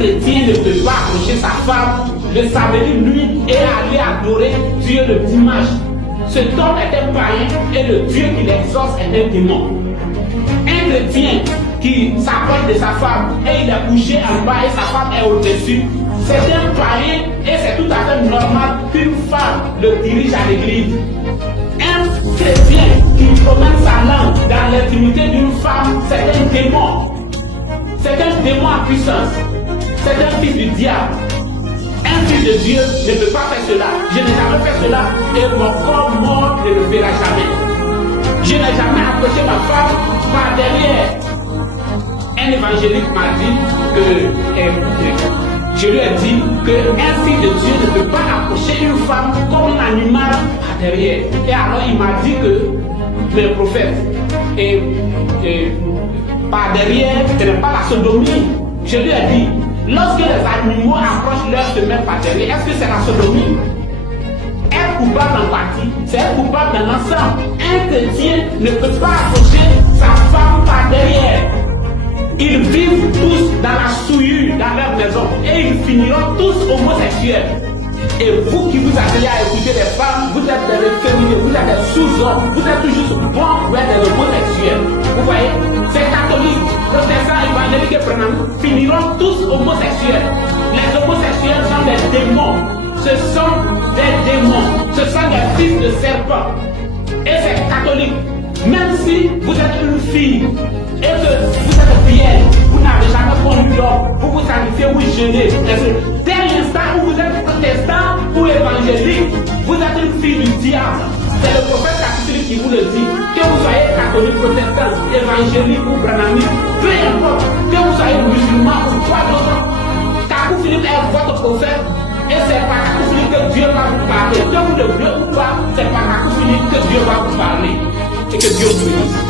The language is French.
chrétien ne peut pas approcher sa femme le samedi nuit et aller adorer Dieu le dimanche. Cet homme est un païen et le Dieu qui l'exauce est un démon. Un chrétien qui s'approche de sa femme et il est couché en bas et sa femme est au-dessus, c'est un païen et c'est tout à fait normal qu'une femme le dirige à l'église. Un chrétien qui promène sa langue dans l'intimité d'une femme, c'est un démon. C'est un démon en puissance. C'est un fils du diable. Un fils de Dieu ne peut pas faire cela. Je n'ai jamais fait cela et mon corps mort ne le verra jamais. Je n'ai jamais approché ma femme par derrière. Un évangélique m'a dit que je lui ai dit qu'un fils de Dieu ne peut pas approcher une femme comme un animal par derrière. Et alors il m'a dit que le prophète par derrière, ce n'est pas la sodomie. Je lui ai dit, lorsque les animaux approchent leur semelle par derrière, est-ce que c'est la sodomie? Un coupable en partie, c'est un coupable dans l'ensemble. Un chrétien ne peut pas approcher sa femme par derrière. Ils vivent tous dans la souillure dans leur maison et ils finiront tous homosexuels. Et vous qui vous appelez à écouter les femmes, vous êtes des féminines, vous êtes des sous-hommes, vous êtes toujours bons pour être des homosexuels. Vous voyez, ces catholiques, protestants, évangéliques et prenants finiront tous homosexuels. Les homosexuels sont des démons. Ce sont des démons. Ce sont des fils de serpent. Et ces catholiques, même si vous êtes une fille et que vous êtes vierge, vous n'avez jamais connu d'homme, vous vous sacrifiez, vous jeûnez. Dès l'instant où vous êtes protestant ou évangélique, vous êtes une fille du diable. C'est le prophète catholique qui vous le dit. Que vous soyez catholique, protestant, évangélique ou branamique, peu importe, que vous soyez musulman ou quoi d'autre, Kakou Philippe est votre prophète. Et c'est par Kakou Philippe que Dieu va vous parler. Que vous le voulez ou pas, c'est par Kakou Philippe que Dieu va vous parler. Et que Dieu vous bénisse.